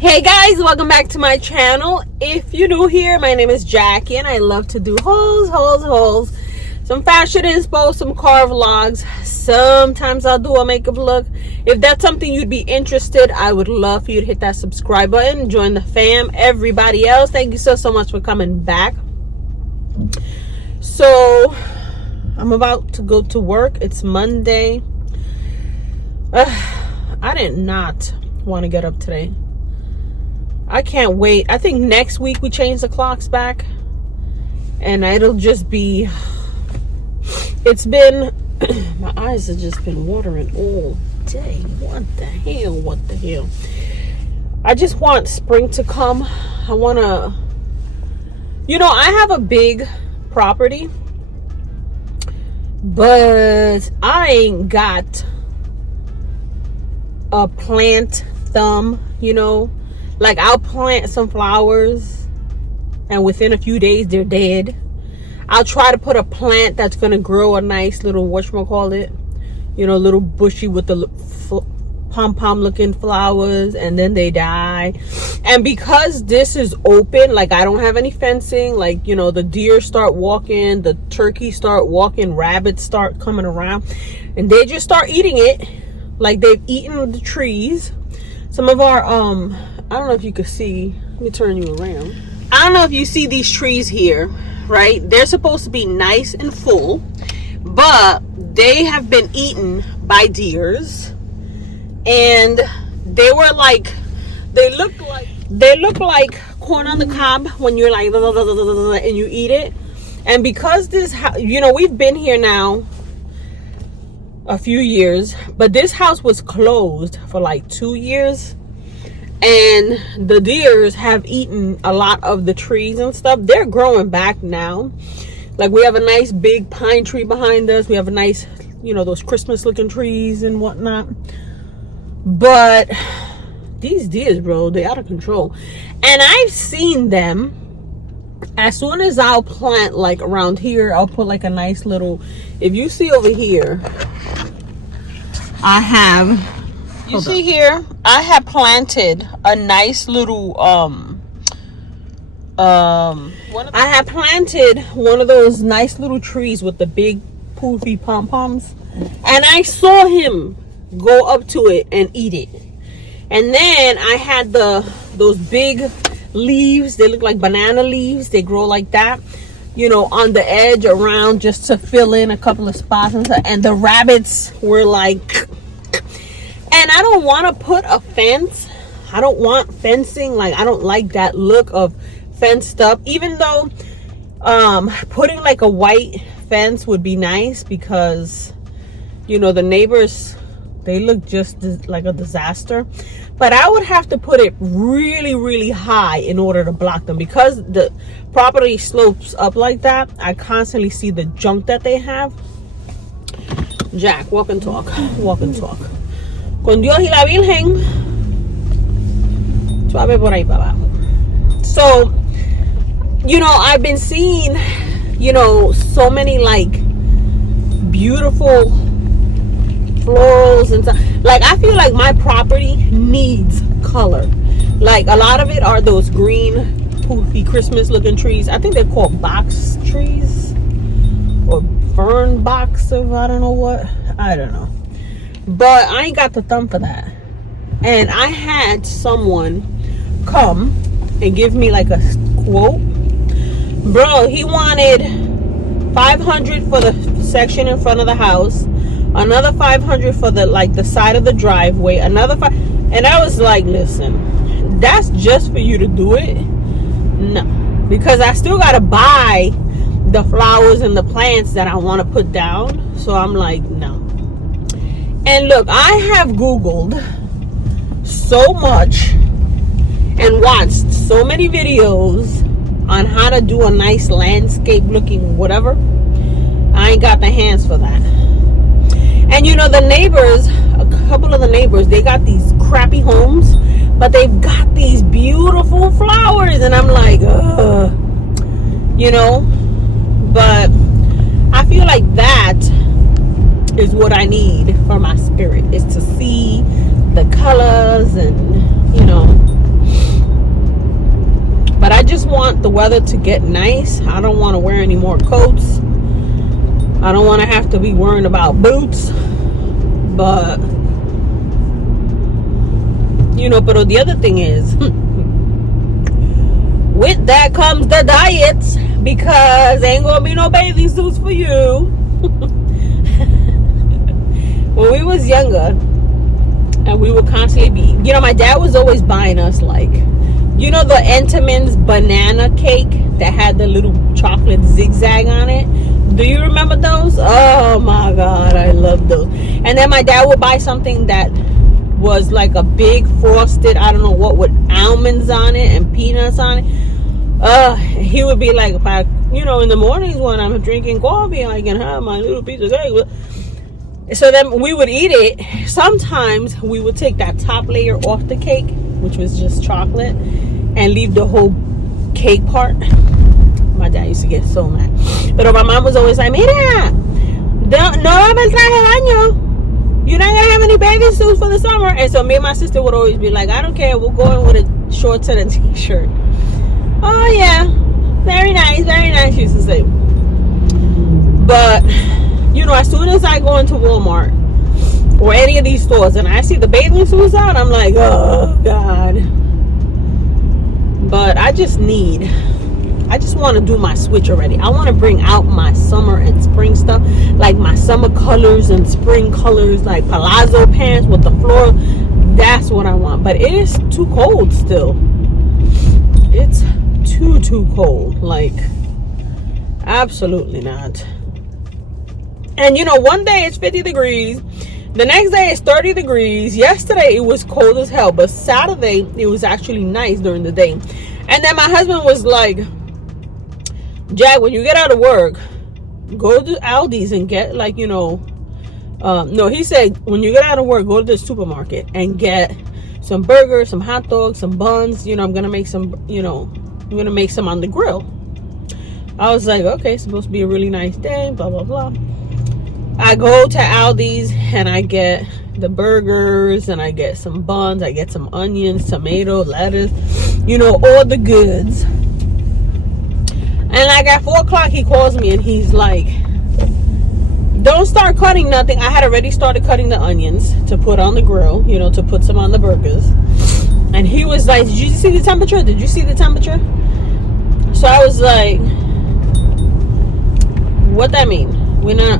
Hey guys, welcome back to my channel. If you're new here, my name is Jackie and I love to do hauls, some fashion inspo, some car vlogs. Sometimes I'll do a makeup look. If that's something you'd be interested, I would love for you to hit that subscribe button, join the fam. Everybody else, thank you so much for coming back. So I'm about to go to work. It's Monday. I did not want to get up today. I can't wait. I think next week we change the clocks back and it'll just be, it's been, my eyes have just been watering all day. What the hell? I just want spring to come. I want to, I have a big property, but I ain't got a plant thumb, Like, I'll plant some flowers and within a few days they're dead. I'll try to put a plant that's going to grow a nice little, whatchamacallit, little bushy with the pom-pom looking flowers, and then they die. And because this is open, like, I don't have any fencing, like, the deer start walking, the turkeys start walking, rabbits start coming around, and they just start eating it. Like, they've eaten the trees. Some of our, I don't know if you could see, let me turn you around. I don't know if you see these trees here, right? They're supposed to be nice and full, but they have been eaten by deers. And they were like, they look like corn on the cob when you're like, and you eat it. And because this, we've been here now a few years, but this house was closed for like 2 years. And the deers have eaten a lot of the trees and stuff. They're growing back now. Like, we have a nice big pine tree behind us. We have a nice, those Christmas looking trees and whatnot. But these deers, bro, they're out of control. And I've seen them. As soon as I'll plant, like, around here, I'll put like a nice little, if you see over here, I have, you see here, I have planted a nice little, I have planted one of those nice little trees with the big poofy pom-poms. And I saw him go up to it and eat it. And then I had those big leaves. They look like banana leaves. They grow like that, on the edge around, just to fill in a couple of spots and stuff. And the rabbits were like, and I don't want to put a fence. I don't want fencing. Like, I don't like that look of fenced up, even though putting like a white fence would be nice, because the neighbors, they look just like a disaster. But I would have to put it really, really high in order to block them, because the property slopes up like that. I constantly see the junk that they have. Jack, walk and talk. Con Dios y la Virgen. Suave por ahí para abajo. So, I've been seeing, so many like beautiful florals and stuff. Like, I feel like my property needs color. Like, a lot of it are those green poofy Christmas looking trees. I think they're called box trees or fern box of I don't know what. I don't know. But I ain't got the thumb for that. And I had someone come and give me like a quote. Bro, he wanted $500 for the section in front of the house, another $500 for the side of the driveway, another and I was like, listen, that's just for you to do it? No, because I still gotta buy the flowers and the plants that I want to put down. So I'm like, no. And look, I have Googled so much and watched so many videos on how to do a nice landscape looking whatever. I ain't got the hands for that. And the neighbors, a couple of the neighbors, they got these crappy homes, but they've got these beautiful flowers, and I'm like, ugh, you know. But I feel like that is what I need for my spirit, is to see the colors, and you know. But I just want the weather to get nice. I don't want to wear any more coats. I don't want to have to be worrying about boots. But you know, but the other thing is, with that comes the diets, because ain't gonna be no bathing suits for you. When we was younger, and we would constantly be, you know, my dad was always buying us, like, you know, the Entenmann's banana cake that had the little chocolate zigzag on it. Do you remember those? Oh my God, I love those. And then my dad would buy something that was like a big frosted, I don't know what, with almonds on it and peanuts on it. He would be like, if I, you know, in the mornings when I'm drinking coffee, I can have my little piece of cake. So then we would eat it. Sometimes we would take that top layer off the cake, which was just chocolate, and leave the whole cake part. My dad used to get so mad. But my mom was always like, mira, no me el traje de baño. You're not going to have any bathing suits for the summer. And so me and my sister would always be like, I don't care. We'll go in with a shorts and a t-shirt. Oh, yeah. Very nice. Very nice, she used to say. But, you know, as soon as I go into Walmart or any of these stores and I see the bathing suits out, I'm like, oh, God. But I just want to do my switch already. I want to bring out my summer and spring stuff, like my summer colors and spring colors, like palazzo pants with the floral. That's what I want. But it is too cold still. It's too cold. Like, absolutely not. And you know, one day it's 50 degrees. The next day it's 30 degrees. Yesterday it was cold as hell. But Saturday it was actually nice during the day. And then my husband was like, Jack, when you get out of work, go to Aldi's and get, like, you know, no, he said, when you get out of work, go to the supermarket and get some burgers, some hot dogs, some buns. You know, I'm going to make some, you know, I'm going to make some on the grill. I was like, okay, it's supposed to be a really nice day, blah, blah, blah. I go to Aldi's and I get the burgers and I get some buns. I get some onions, tomato, lettuce, you know, all the goods. And like at 4 o'clock, he calls me and he's like, don't start cutting nothing. I had already started cutting the onions to put on the grill, you know, to put some on the burgers. And he was like, did you see the temperature? Did you see the temperature? So I was like, what that mean? We're not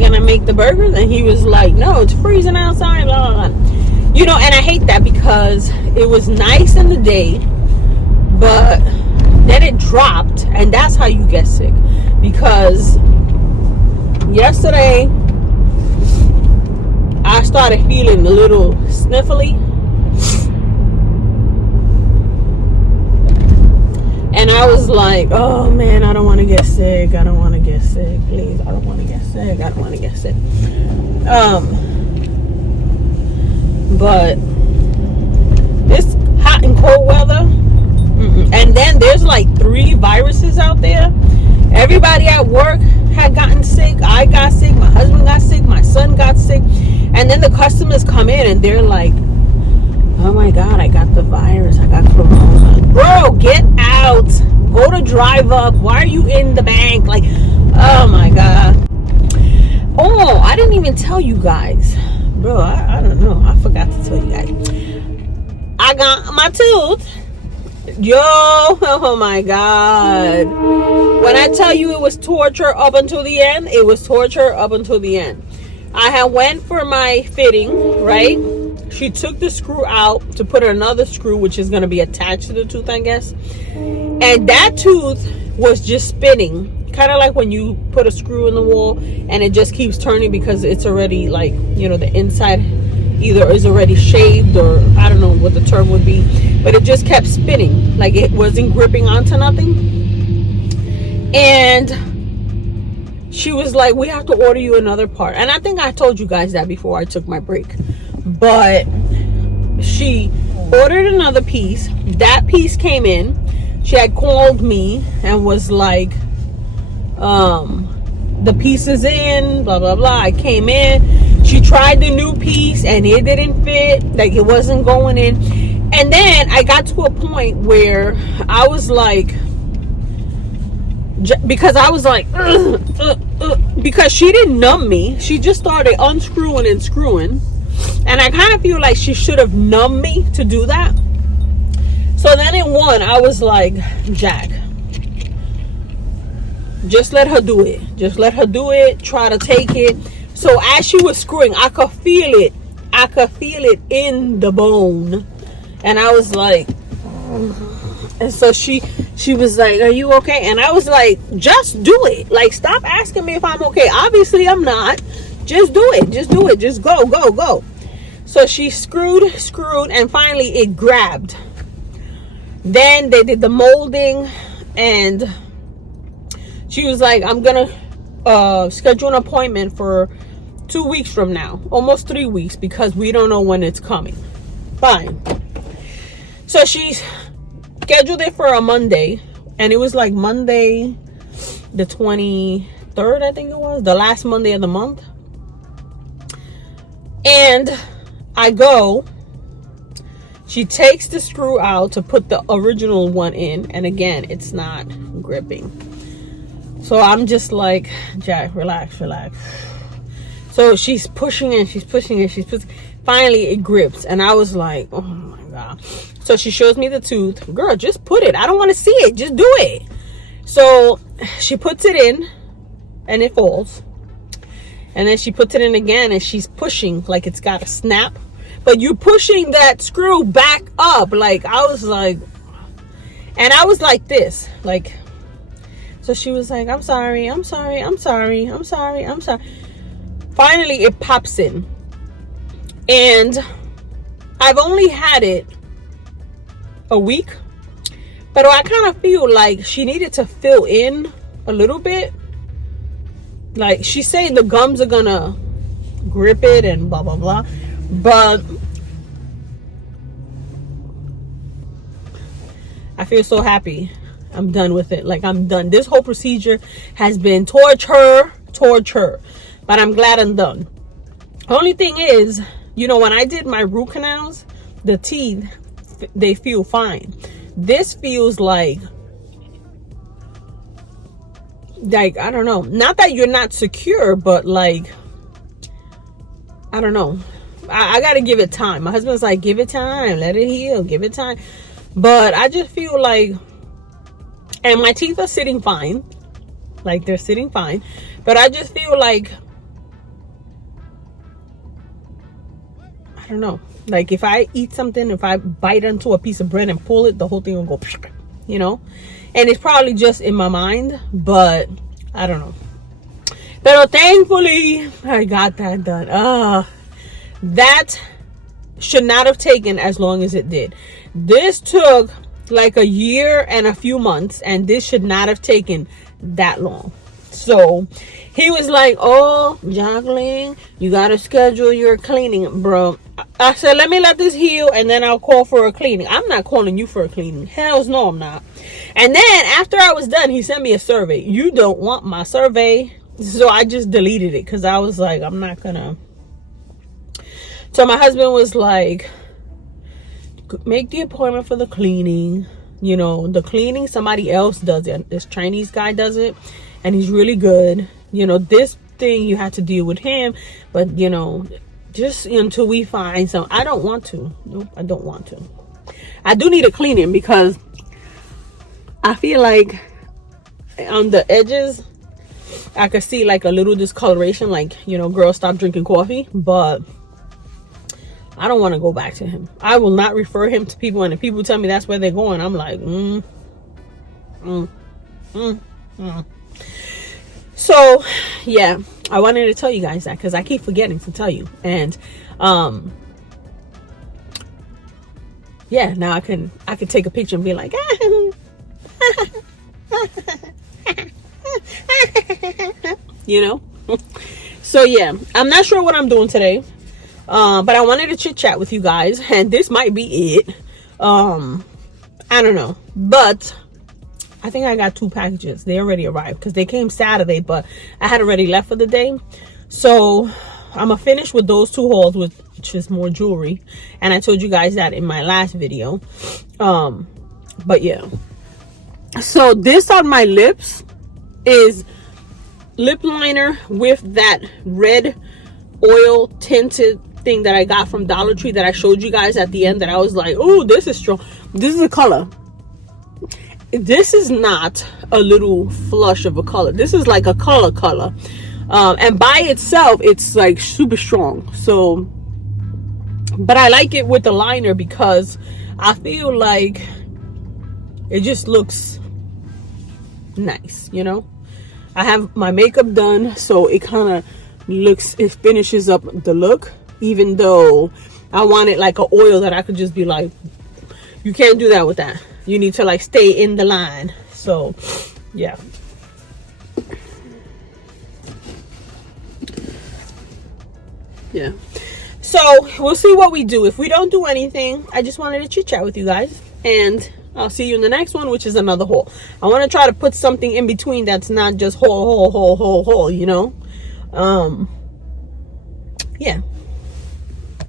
gonna make the burgers? And he was like, no, it's freezing outside, blah, blah, blah. You know, and I hate that because it was nice in the day, but then it dropped, and that's how you get sick. Because yesterday I started feeling a little sniffly, and I was like, oh man, I don't want to get sick. I don't want to get sick. Please, I don't want to get sick. I don't want to get sick. But this hot and cold weather, and then there's like 3 viruses out there. Everybody at work had gotten sick. I got sick. My husband got sick. My son got sick. And then the customers come in and they're like, oh my God, I got the virus. I got corona. Bro, get out. Go to Drive Up. Why are you in the bank? Like, oh my God. Oh, I didn't even tell you guys. Bro, I don't know. I forgot to tell you guys. I got my tooth. Yo, oh my God. When I tell you it was torture up until the end, it was torture up until the end. I had went for my fitting, right? She took the screw out to put another screw, which is going to be attached to the tooth, I guess. And that tooth was just spinning. Kind of like when you put a screw in the wall and it just keeps turning because it's already like, you know, the inside either is already shaved or I don't know what the term would be. But it just kept spinning. Like it wasn't gripping onto nothing. And she was like, we have to order you another part. And I think I told you guys that before I took my break. But she ordered another piece. That piece came in. She had called me and was like, the piece is in, blah blah blah. I came in, she tried the new piece and it didn't fit, like it wasn't going in. And then I got to a point where I was like, because I was like, because she didn't numb me, she just started unscrewing and screwing, and I kind of feel like she should have numbed me to do that. So then in one, I was like, Jack, just let her do it. Just let her do it. Try to take it. So as she was screwing, I could feel it. I could feel it in the bone. And I was like, and so she was like, are you okay? And I was like, just do it. Like, stop asking me if I'm okay. Obviously I'm not. Just do it. Just do it. Just go, go, go. So she screwed, and finally it grabbed. Then they did the molding, and she was like, I'm gonna schedule an appointment for 2 weeks from now, almost 3 weeks, because we don't know when it's coming. Fine. So she scheduled it for a Monday, and it was like Monday the 23rd, I think it was, the last Monday of the month. And I go, she takes the screw out to put the original one in, and again, it's not gripping. So I'm just like, Jack, relax, relax. So she's pushing and she's pushing and she's pushing. Finally, it grips, and I was like, oh my God. So she shows me the tooth. Girl, just put it. I don't want to see it. Just do it. So she puts it in, and it falls. And then she puts it in again, and she's pushing like it's got a snap. But you're pushing that screw back up. Like, I was like, and I was like this, like, so she was like, I'm sorry, I'm sorry, I'm sorry, I'm sorry, I'm sorry. Finally, it pops in. And I've only had it a week, but I kind of feel like she needed to fill in a little bit. Like, she's saying the gums are gonna grip it and blah, blah, blah. But I feel so happy. I'm done with it. Like, I'm done. This whole procedure has been torture. But I'm glad I'm done. Only thing is, you know, when I did my root canals, the teeth, they feel fine. This feels like, I don't know. Not that you're not secure, but like, I don't know. I got to give it time. My husband's like, give it time. Let it heal. Give it time. But I just feel like, and my teeth are sitting fine. Like, they're sitting fine. But I just feel like, I don't know. Like, if I eat something, if I bite into a piece of bread and pull it, the whole thing will go, you know? And it's probably just in my mind, but I don't know. But thankfully, I got that done. That should not have taken as long as it did. This took like a year and a few months, and this should not have taken that long. So he was like, oh, Jacqueline, you gotta schedule your cleaning, bro. I said, let me let this heal, and then I'll call for a cleaning. I'm not calling you for a cleaning. Hells no, I'm not. And then after I was done, he sent me a survey. You don't want my survey. So I just deleted it, because I was like, I'm not gonna. So my husband was like, make the appointment for the cleaning. You know, the cleaning, somebody else does it. This Chinese guy does it, and he's really good. You know, this thing you have to deal with him, but you know, just until we find some. I don't want to. Nope, I don't want to. I do need a cleaning, because I feel like on the edges I could see like a little discoloration, like, you know, girl, stop drinking coffee. But I don't want to go back to him. I will not refer him to people, and if people tell me that's where they're going, I'm like, So yeah, I wanted to tell you guys that, because I keep forgetting to tell you. And yeah, now I can take a picture and be like, you know. So yeah, I'm not sure what I'm doing today. But I wanted to chit chat with you guys, and this might be it. I don't know, but I think I got 2 packages. They already arrived because they came Saturday, but I had already left for the day. So I'm gonna finish with those 2 hauls, which is more jewelry, and I told you guys that in my last video. But yeah, so this on my lips is lip liner with that red oil tinted thing that I got from Dollar Tree that I showed you guys at the end, that I was like, oh, this is strong. This is a color. This is not a little flush of a color. This is like a color. And by itself, it's like super strong. So, but I like it with the liner because I feel like it just looks nice, you know. I have my makeup done, so it kind of looks, it finishes up the look, even though I wanted like an oil that I could just be like, you can't do that with that. You need to like stay in the line. So yeah, so we'll see what we do. If we don't do anything, I just wanted to chit chat with you guys, and I'll see you in the next one, which is another haul. I want to try to put something in between that's not just haul, you know. Yeah,